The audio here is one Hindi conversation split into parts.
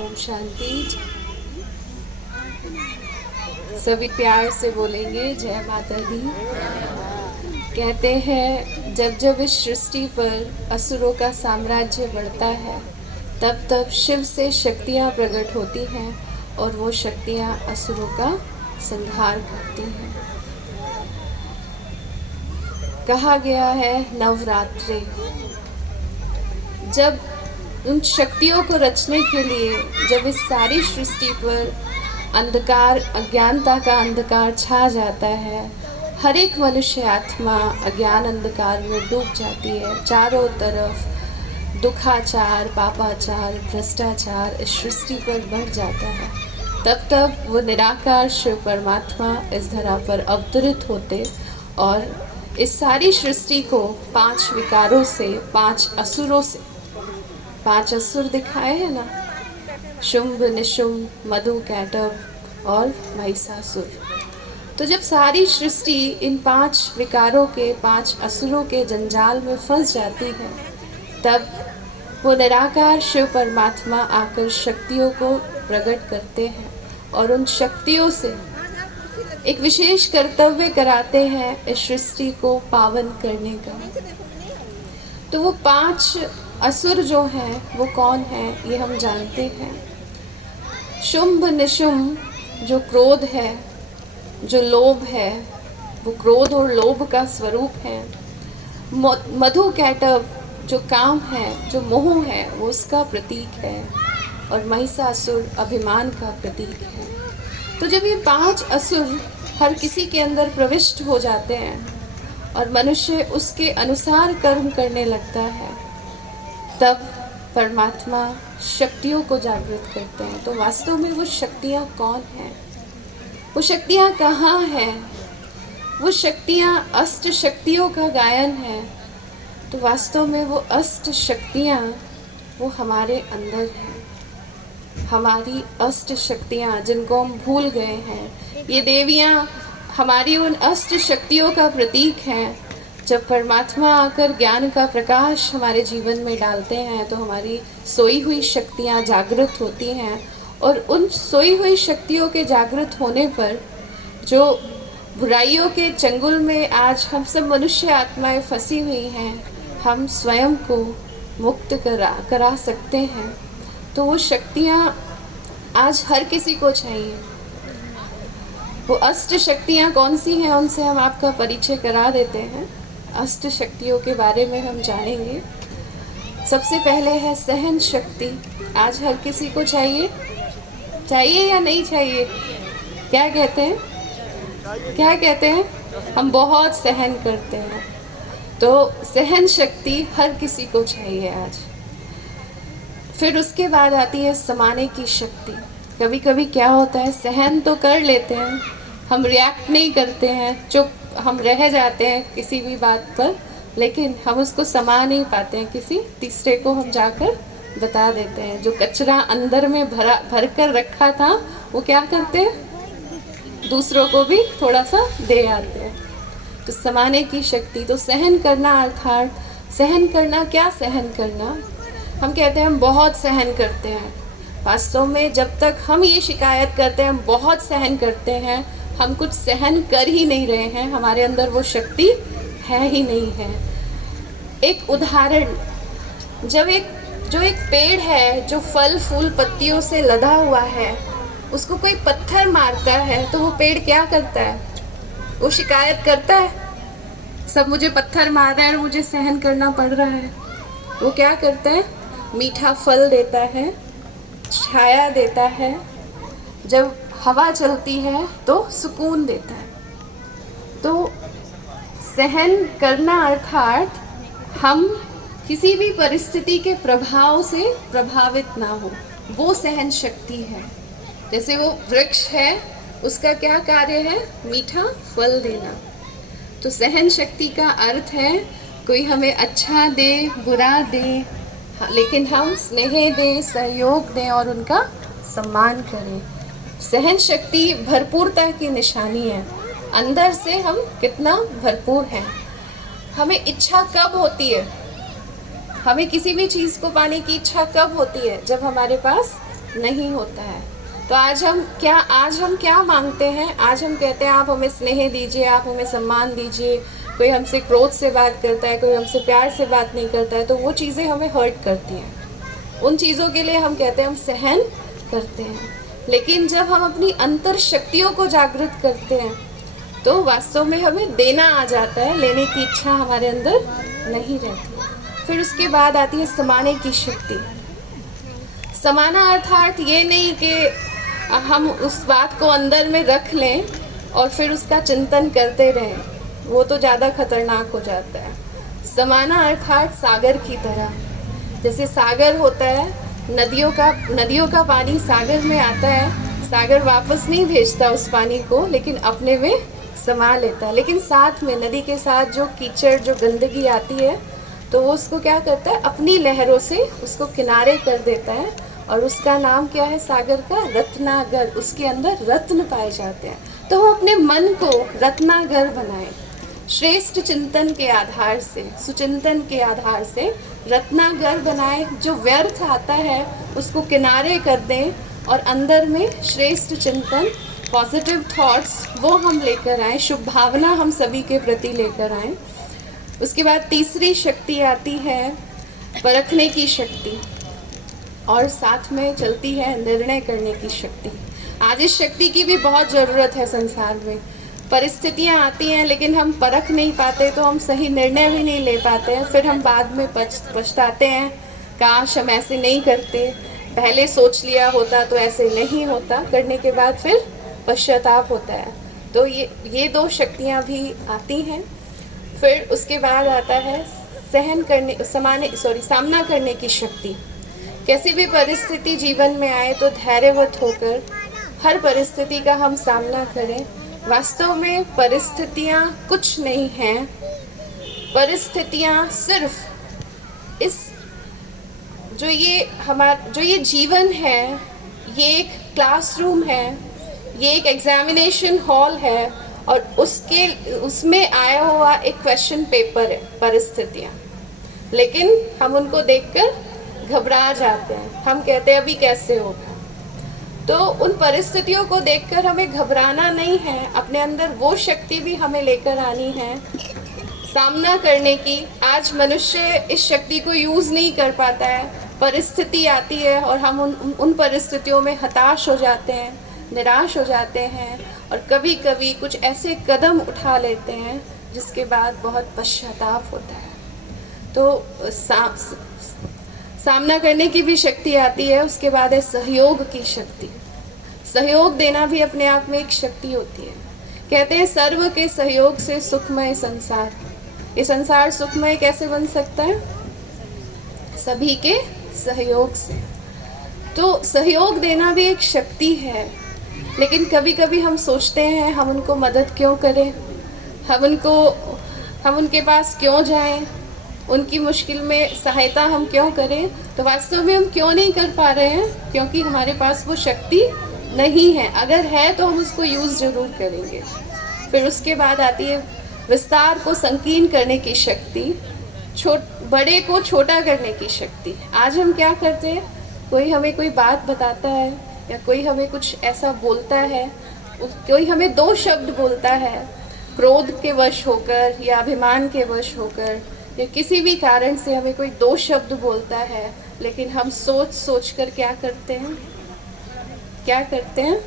ओम शांति। सभी प्यार से बोलेंगे जय माता दी। कहते हैं जब जब इस सृष्टि पर असुरों का साम्राज्य बढ़ता है तब तब शिव से शक्तियाँ प्रकट होती हैं और वो शक्तियाँ असुरों का संहार करती हैं। कहा गया है नवरात्रि, जब उन शक्तियों को रचने के लिए जब इस सारी सृष्टि पर अंधकार, अज्ञानता का अंधकार छा जाता है, हर एक मनुष्य आत्मा अज्ञान अंधकार में डूब जाती है। चारों तरफ दुखाचार, पापाचार, भ्रष्टाचार इस सृष्टि पर बढ़ जाता है। तब वो निराकार शिव परमात्मा इस धरा पर अवतरित होते और इस सारी सृष्टि को 5 विकारों से, 5 असुरों से, 5 असुर दिखाए हैं ना, शुंभ, निशुंभ, मधु, कैटभ और महिषासुर। तो जब सारी सृष्टि इन 5 विकारों के, 5 असुरों के जंजाल में फंस जाती है, तब वो निराकार शिव परमात्मा आकर शक्तियों को प्रकट करते हैं और उन शक्तियों से एक विशेष कर्तव्य कराते हैं इस सृष्टि को पावन करने का। तो वो 5 असुर जो हैं वो कौन हैं, ये हम जानते हैं। शुंभ निशुंभ जो क्रोध है, जो लोभ है, वो क्रोध और लोभ का स्वरूप है। मधु कैटभ जो काम है, जो मोह है, वो उसका प्रतीक है। और महिषासुर अभिमान का प्रतीक है। तो जब ये 5 असुर हर किसी के अंदर प्रविष्ट हो जाते हैं और मनुष्य उसके अनुसार कर्म करने लगता है, तब परमात्मा शक्तियों को जागृत करते हैं। तो वास्तव में वो शक्तियाँ कौन हैं, वो शक्तियाँ कहाँ हैं? वो शक्तियाँ अष्ट शक्तियों का गायन है। तो वास्तव में वो अष्ट शक्तियाँ वो हमारे अंदर हैं। हमारी अष्ट शक्तियाँ जिनको हम भूल गए हैं, ये देवियाँ हमारी उन अष्ट शक्तियों का प्रतीक हैं। जब परमात्मा आकर ज्ञान का प्रकाश हमारे जीवन में डालते हैं तो हमारी सोई हुई शक्तियाँ जागृत होती हैं और उन सोई हुई शक्तियों के जागृत होने पर जो बुराइयों के चंगुल में आज हम सब मनुष्य आत्माएं फंसी हुई हैं, हम स्वयं को मुक्त करा सकते हैं। तो वो शक्तियाँ आज हर किसी को चाहिए। वो अष्ट शक्तियाँ कौन सी हैं, उनसे हम आपका परिचय करा देते हैं। अष्ट शक्तियों के बारे में हम जानेंगे। सबसे पहले है सहन शक्ति। आज हर किसी को चाहिए, चाहिए या नहीं चाहिए? क्या कहते हैं, क्या कहते हैं? हम बहुत सहन करते हैं। तो सहन शक्ति हर किसी को चाहिए आज। फिर उसके बाद आती है समाने की शक्ति। कभी कभी क्या होता है, सहन तो कर लेते हैं, हम रिएक्ट नहीं करते हैं, चुप हम रह जाते हैं किसी भी बात पर, लेकिन हम उसको समा नहीं पाते हैं। किसी तीसरे को हम जाकर बता देते हैं। जो कचरा अंदर में भर कर रखा था वो क्या करते हैं, दूसरों को भी थोड़ा सा दे आते हैं। तो समाने की शक्ति। तो सहन करना अर्थात सहन करना, क्या सहन करना? हम कहते हैं हम बहुत सहन करते हैं। वास्तव में जब तक हम ये शिकायत करते हैं हम बहुत सहन करते हैं, हम कुछ सहन कर ही नहीं रहे हैं, हमारे अंदर वो शक्ति है ही नहीं है। एक उदाहरण, जब एक पेड़ है जो फल फूल पत्तियों से लदा हुआ है, उसको कोई पत्थर मारता है तो वो पेड़ क्या करता है? वो शिकायत करता है, सब मुझे पत्थर मार रहा है और मुझे सहन करना पड़ रहा है। वो क्या करता है? मीठा फल देता है, छाया देता है, जब हवा चलती है तो सुकून देता है। तो सहन करना अर्थात हम किसी भी परिस्थिति के प्रभाव से प्रभावित ना हो, वो सहन शक्ति है। जैसे वो वृक्ष है, उसका क्या कार्य है? मीठा फल देना। तो सहन शक्ति का अर्थ है कोई हमें अच्छा दे, बुरा दे, लेकिन हम स्नेह दें, सहयोग दें और उनका सम्मान करें। सहन शक्ति भरपूरता की निशानी है। अंदर से हम कितना भरपूर हैं। हमें इच्छा कब होती है? हमें किसी भी चीज़ को पाने की इच्छा कब होती है? जब हमारे पास नहीं होता है। तो आज हम क्या मांगते हैं? आज हम कहते हैं आप हमें स्नेह दीजिए, आप हमें सम्मान दीजिए। कोई हमसे क्रोध से बात करता है, कोई हमसे प्यार से बात नहीं करता है, तो वो चीज़ें हमें हर्ट करती हैं। उन चीज़ों के लिए हम कहते हैं हम सहन करते हैं। लेकिन जब हम अपनी अंतर शक्तियों को जागृत करते हैं तो वास्तव में हमें देना आ जाता है, लेने की इच्छा हमारे अंदर नहीं रहती। फिर उसके बाद आती है समाने की शक्ति। समाना अर्थात ये नहीं कि हम उस बात को अंदर में रख लें और फिर उसका चिंतन करते रहें, वो तो ज़्यादा खतरनाक हो जाता है। समाना अर्थात सागर की तरह, जैसे सागर होता है, नदियों का पानी सागर में आता है, सागर वापस नहीं भेजता उस पानी को, लेकिन अपने में समा लेता है। लेकिन साथ में नदी के साथ जो कीचड़, जो गंदगी आती है, तो वो उसको क्या करता है, अपनी लहरों से उसको किनारे कर देता है। और उसका नाम क्या है सागर का? रत्नागर। उसके अंदर रत्न पाए जाते हैं। तो हम अपने मन को रत्नागर बनाएं, श्रेष्ठ चिंतन के आधार से, सुचिंतन के आधार से रत्नागर बनाएं। जो व्यर्थ आता है उसको किनारे कर दें और अंदर में श्रेष्ठ चिंतन, पॉजिटिव थॉट्स वो हम लेकर आएँ, शुभ भावना हम सभी के प्रति लेकर आएँ। उसके बाद तीसरी शक्ति आती है परखने की शक्ति, और साथ में चलती है निर्णय करने की शक्ति। आज इस शक्ति की भी बहुत ज़रूरत है संसार में। परिस्थितियाँ आती हैं लेकिन हम परख नहीं पाते, तो हम सही निर्णय भी नहीं ले पाते हैं। फिर हम बाद में पछताते हैं, काश हम ऐसे नहीं करते, पहले सोच लिया होता तो ऐसे नहीं होता। करने के बाद फिर पश्चाताप होता है। तो ये दो शक्तियाँ भी आती हैं। फिर उसके बाद आता है सामना करने की शक्ति। कैसी भी परिस्थिति जीवन में आए तो धैर्यवत होकर हर परिस्थिति का हम सामना करें। वास्तव में परिस्थितियाँ कुछ नहीं हैं, परिस्थितियाँ सिर्फ जो ये जीवन है, ये एक क्लासरूम है, ये एक एग्जामिनेशन हॉल है, और उसमें आया हुआ एक क्वेश्चन पेपर है परिस्थितियाँ। लेकिन हम उनको देखकर घबरा जाते हैं, हम कहते हैं अभी कैसे होगा। तो उन परिस्थितियों को देखकर हमें घबराना नहीं है, अपने अंदर वो शक्ति भी हमें लेकर आनी है सामना करने की। आज मनुष्य इस शक्ति को यूज़ नहीं कर पाता है। परिस्थिति आती है और हम उन परिस्थितियों में हताश हो जाते हैं, निराश हो जाते हैं, और कभी कभी कुछ ऐसे कदम उठा लेते हैं जिसके बाद बहुत पश्चाताप होता है। तो सामना करने की भी शक्ति आती है। उसके बाद है सहयोग की शक्ति। सहयोग देना भी अपने आप में एक शक्ति होती है। कहते हैं सर्व के सहयोग से सुखमय संसार। ये संसार सुखमय कैसे बन सकता है? सभी के सहयोग से। तो सहयोग देना भी एक शक्ति है। लेकिन कभी कभी हम सोचते हैं हम उनको मदद क्यों करें, हम उनके पास क्यों जाएं, उनकी मुश्किल में सहायता हम क्यों करें। तो वास्तव में हम क्यों नहीं कर पा रहे हैं? क्योंकि हमारे पास वो शक्ति नहीं है। अगर है तो हम उसको यूज़ ज़रूर करेंगे। फिर उसके बाद आती है विस्तार को संकीर्ण करने की शक्ति, बड़े को छोटा करने की शक्ति। आज हम क्या करते हैं, कोई हमें कोई बात बताता है या कोई हमें कुछ ऐसा बोलता है, कोई हमें दो शब्द बोलता है, क्रोध के वश होकर या अभिमान के वश होकर या किसी भी कारण से हमें कोई दो शब्द बोलता है, लेकिन हम सोच कर क्या करते हैं?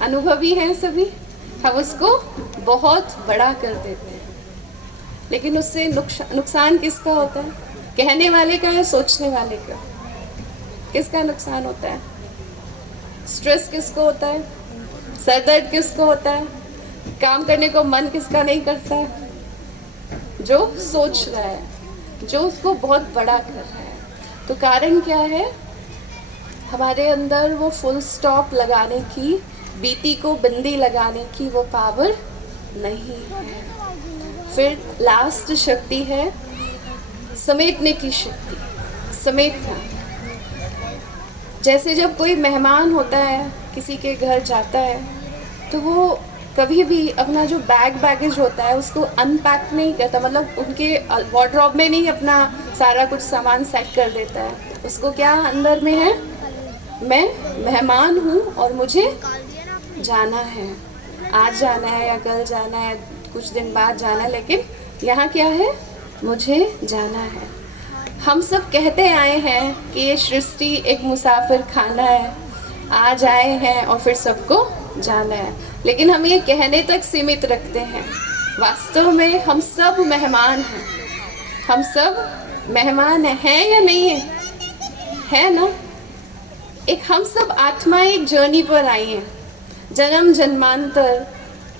अनुभवी हैं सभी, हम उसको बहुत बड़ा कर देते हैं। लेकिन उससे नुकसान किसका होता है? कहने वाले का या सोचने वाले का? किसका नुकसान होता है? स्ट्रेस किसको होता है? सरदर्द किसको होता है? काम करने को मन किसका नहीं करता है? जो सोच रहा है, जो उसको बहुत बड़ा कर रहा है। तो कारण क्या है? हमारे अंदर वो फुल स्टॉप लगाने की, बीती को बिंदी लगाने की वो पावर नहीं है। फिर लास्ट शक्ति है समेटने की शक्ति। समेटना, जैसे जब कोई मेहमान होता है, किसी के घर जाता है, तो वो कभी भी अपना जो बैगेज होता है उसको अनपैक नहीं करता, मतलब उनके वार्डरोब में नहीं अपना सारा कुछ सामान सेट कर देता है। उसको क्या अंदर में है? मैं मेहमान हूँ और मुझे जाना है, आज जाना है या कल जाना है, कुछ दिन बाद जाना है, लेकिन यहाँ क्या है, मुझे जाना है। हम सब कहते आए हैं कि ये सृष्टि एक मुसाफिर खाना है, आज आए हैं और फिर सबको जाना है, लेकिन हम ये कहने तक सीमित रखते हैं। वास्तव में हम सब मेहमान हैं, हम सब मेहमान हैं या नहीं है? है ना? एक हम सब आत्माएं एक जर्नी पर आई हैं, जन्म जन्मांतर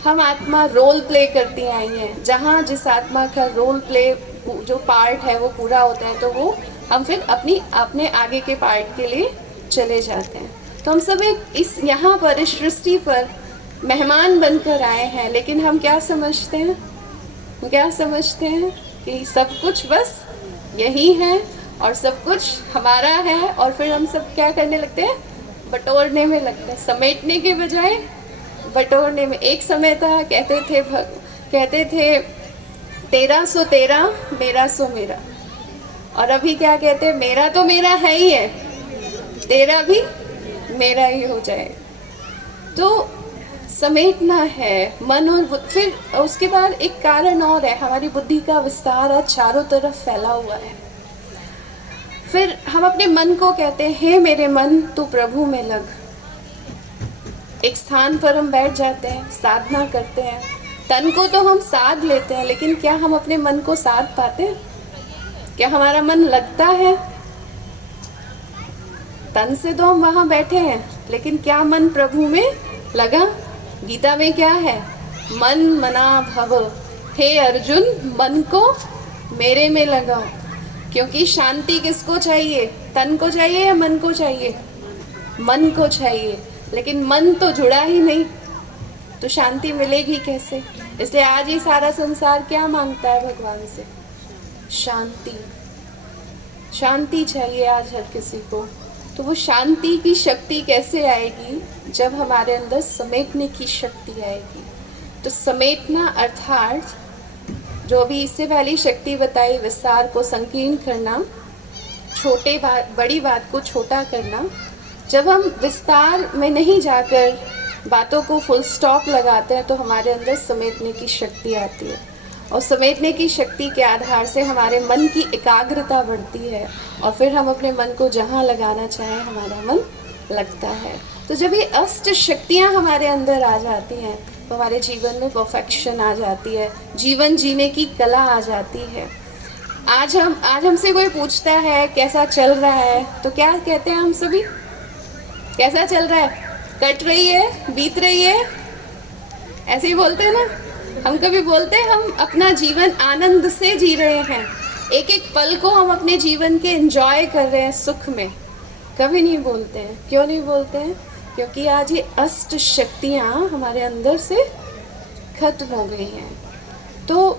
हम आत्मा रोल प्ले करती आई हैं, जहाँ जिस आत्मा का रोल प्ले जो पार्ट है वो पूरा होता है तो वो हम फिर अपने आगे के पार्ट के लिए चले जाते हैं। तो हम सब एक इस यहाँ पर इस सृष्टि पर मेहमान बनकर आए हैं, लेकिन हम क्या समझते हैं, हम क्या समझते हैं कि सब कुछ बस यही है और सब कुछ हमारा है, और फिर हम सब क्या करने लगते हैं, बटोरने में लगते हैं, समेटने के बजाय बटोरने में। एक समय था कहते थे तेरा सो तेरा मेरा सो मेरा, और अभी क्या कहते हैं, मेरा तो मेरा है ही है, तेरा भी मेरा ही हो जाए। तो समेटना है मन और बुद्धि। फिर उसके बाद एक कारण और है, हमारी बुद्धि का विस्तार आज चारों तरफ फैला हुआ है। फिर हम अपने मन को कहते हैं, हे मेरे मन तू प्रभु में लग। एक स्थान पर हम बैठ जाते हैं, साधना करते हैं, तन को तो हम साध लेते हैं, लेकिन क्या हम अपने मन को साध पाते हैं? क्या हमारा मन लगता है? तन से तो हम वहां बैठे हैं, लेकिन क्या मन प्रभु में लगा? गीता में क्या है, मन मना भव। हे अर्जुन, मन को मेरे में लगाओ, क्योंकि शांति किसको चाहिए, तन को चाहिए या मन को चाहिए? मन को चाहिए, लेकिन मन तो जुड़ा ही नहीं, तो शांति मिलेगी कैसे? इसलिए आज ये सारा संसार क्या मांगता है भगवान से? शांति। शांति चाहिए आज हर किसी को। तो वो शांति की शक्ति कैसे आएगी? जब हमारे अंदर समेटने की शक्ति आएगी। तो समेटना अर्थात जो भी इससे पहली शक्ति बताई, विस्तार को संकीर्ण करना, बड़ी बात को छोटा करना। जब हम विस्तार में नहीं जाकर बातों को फुल स्टॉप लगाते हैं तो हमारे अंदर समेटने की शक्ति आती है, और समेटने की शक्ति के आधार से हमारे मन की एकाग्रता बढ़ती है, और फिर हम अपने मन को जहाँ लगाना चाहें हमारा मन लगता है। तो जब ये अष्ट शक्तियाँ हमारे अंदर आ जाती हैं तो हमारे जीवन में परफेक्शन आ जाती है, जीवन जीने की कला आ जाती है। आज हमसे कोई पूछता है कैसा चल रहा है, तो क्या कहते हैं हम सभी? कैसा चल रहा है? कट रही है, बीत रही है, ऐसे ही बोलते हैं ना। हम कभी बोलते हैं हम अपना जीवन आनंद से जी रहे हैं, एक एक पल को हम अपने जीवन के एंजॉय कर रहे हैं सुख में? कभी नहीं बोलते हैं। क्यों नहीं बोलते हैं? क्योंकि आज ये अष्ट शक्तियाँ हमारे अंदर से खत्म हो गई हैं। तो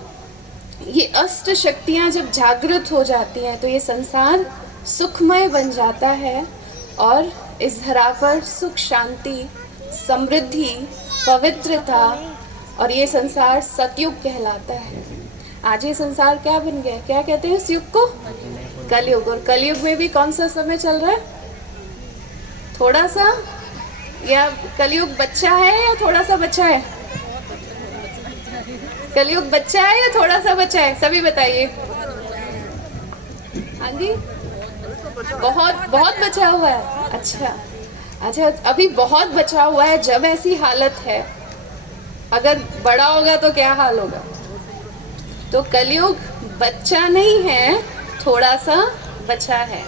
ये अष्ट शक्तियाँ जब जागृत हो जाती हैं तो ये संसार सुखमय बन जाता है, और इस धरा पर सुख, शांति, समृद्धि, पवित्रता, और ये संसार सतयुग कहलाता है। आज ये संसार क्या बन गया? क्या कहते हैं इस युग को? कलयुग। और कलयुग में भी कौन सा समय चल रहा है? थोड़ा सा, या कलयुग बच्चा है या थोड़ा सा बच्चा है? कलयुग बच्चा है या थोड़ा सा बच्चा है? सभी बताइए। हाँ जी, बहुत बचा हुआ है। अच्छा, अभी बहुत बचा हुआ है। जब ऐसी हालत है, अगर बड़ा होगा तो क्या हाल होगा? तो कलयुग बच्चा नहीं है, थोड़ा सा बचा है।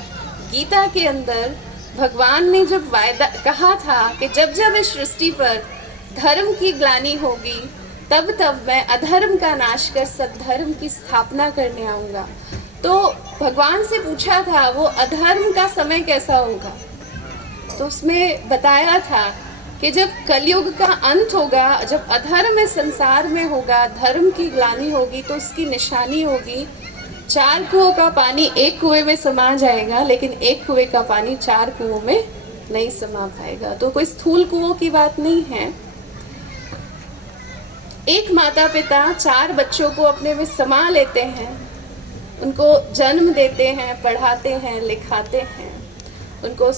गीता के अंदर भगवान ने जब वायदा कहा था कि जब जब इस सृष्टि पर धर्म की ग्लानि होगी तब तब मैं अधर्म का नाश कर सद्धर्म की स्थापना करने आऊँगा, तो भगवान से पूछा था वो अधर्म का समय कैसा होगा? तो उसमें बताया था कि जब कलयुग का अंत होगा, जब अधर्म इस संसार में होगा, धर्म की ग्लानि होगी, तो उसकी निशानी होगी 4 कुओं का पानी एक कुएं में समा जाएगा, लेकिन एक कुएं का पानी 4 कुओं में नहीं समा पाएगा। तो कोई स्थूल कुओं की बात नहीं है। एक माता पिता 4 बच्चों को अपने में समा लेते हैं, उनको जन्म देते हैं, पढ़ाते हैं, लिखाते हैं, उनको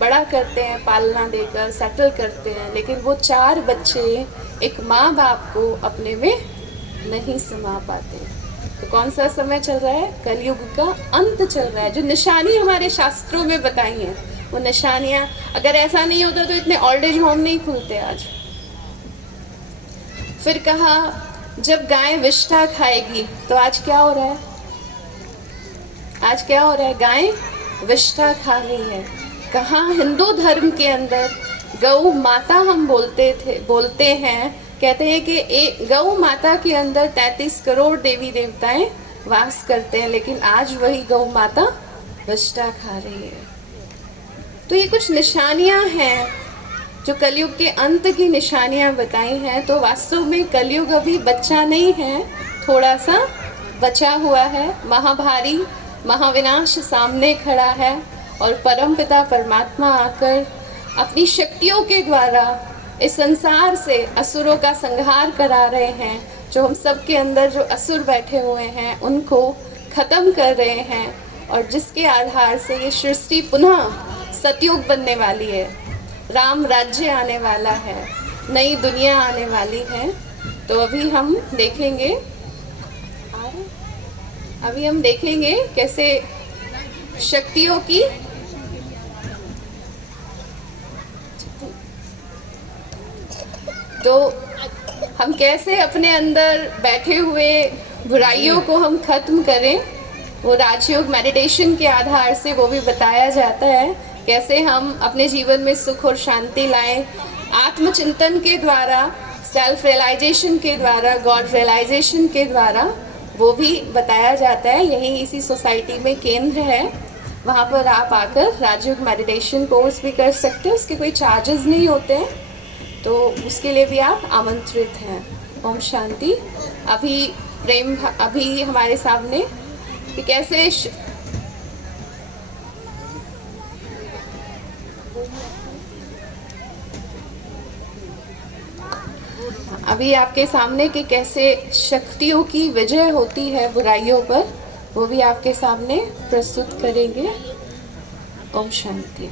बड़ा करते हैं, पालना देकर सेटल करते हैं, लेकिन वो 4 बच्चे एक माँ बाप को अपने में नहीं समा पाते। तो कौन सा समय चल रहा है? कलयुग का अंत चल रहा है। जो निशानी हमारे शास्त्रों में बताई हैं, वो निशानियां, अगर ऐसा नहीं होता तो इतने ओल्ड एज होम नहीं खुलते आज। फिर कहा जब गाय विष्ठा खाएगी, तो आज क्या हो रहा है? आज क्या हो रहा है? गाय विष्ठा खा रही है। कहाँ हिंदू धर्म के अंदर गौ माता हम बोलते हैं, कहते हैं कि गौ माता के अंदर 33 करोड़ देवी देवताएं वास करते हैं, लेकिन आज वही गौ माता विष्ठा खा रही है। तो ये कुछ निशानियां हैं जो कलयुग के अंत की निशानियां बताई हैं। तो वास्तव में कलयुग अभी बच्चा नहीं है, थोड़ा सा बचा हुआ है। महाभारी महाविनाश सामने खड़ा है और परमपिता परमात्मा आकर अपनी शक्तियों के द्वारा इस संसार से असुरों का संहार करा रहे हैं। जो हम सब के अंदर जो असुर बैठे हुए हैं उनको खत्म कर रहे हैं, और जिसके आधार से ये सृष्टि पुनः सतयुग बनने वाली है, राम राज्य आने वाला है, नई दुनिया आने वाली है। तो अभी हम देखेंगे कैसे शक्तियों की तो हम कैसे अपने अंदर बैठे हुए बुराइयों को हम खत्म करें, वो राजयोग मेडिटेशन के आधार से वो भी बताया जाता है। कैसे हम अपने जीवन में सुख और शांति लाएं, आत्मचिंतन के द्वारा, सेल्फ रियलाइजेशन के द्वारा, गॉड रियलाइजेशन के द्वारा, वो भी बताया जाता है। यही इसी सोसाइटी में केंद्र है, वहाँ पर आप आकर राजयोग मेडिटेशन कोर्स भी कर सकते हैं। उसके कोई चार्जेस नहीं होते हैं, तो उसके लिए भी आप आमंत्रित हैं। ओम शांति। अभी हमारे सामने कि कैसे अभी आपके सामने कि कैसे शक्तियों की विजय होती है बुराइयों पर, वो भी आपके सामने प्रस्तुत करेंगे। ओम शांति।